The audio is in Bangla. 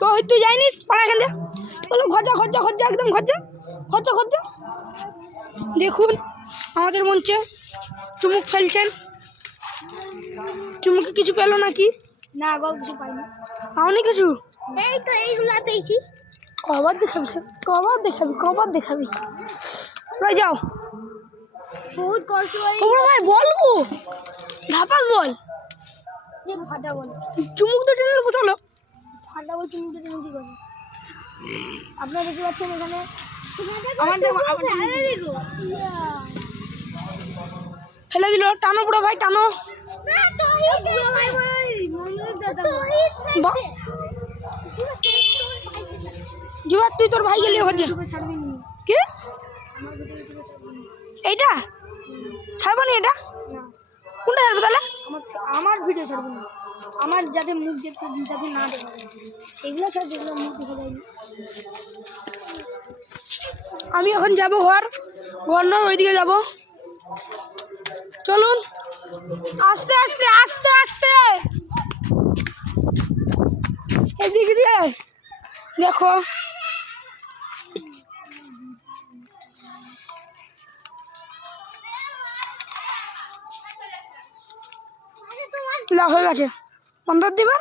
তো তুই যাইনিস পালা এখান থেকে বলো খরচা একদম খরচা দেখুন আমাদের মঞ্চে চুমুক ফেলছেন চুমুকে কিছু পেলো নাকি না গো কিছু পাইনি। পাওনি কিছু এই তো এইগুলো পেয়েছি। কবার দেখাবি রয়ে যাও বহুত কষ্ট করে তোমরা ভাই বলবো ধাপাস বল ফাটা বল চুমুক তো টেনে নেবো চলো ফাটা বল তুমি কি করে আপনারা দেখতে পাচ্ছেন এখানে ফেলে দিল টানো পুরো ভাই টানো জুয়ার তুই তোর ভাই গেলি হচ্ছে কি এইটা ছাড়বো নি এটা কোনটা ছাড়বো তাহলে আমার ভিডিও ছাড়বো না আমার যাতে মুখ যাতে না দেখা যায় সেগুলো ছাড়া যেগুলো মুখ দেখা যায়নি। আমি এখন যাবো ঘর নয় ওইদিকে যাবো চলুন আস্তে এদিকে দিয়ে দেখো হয়ে গেছে 15 দিবার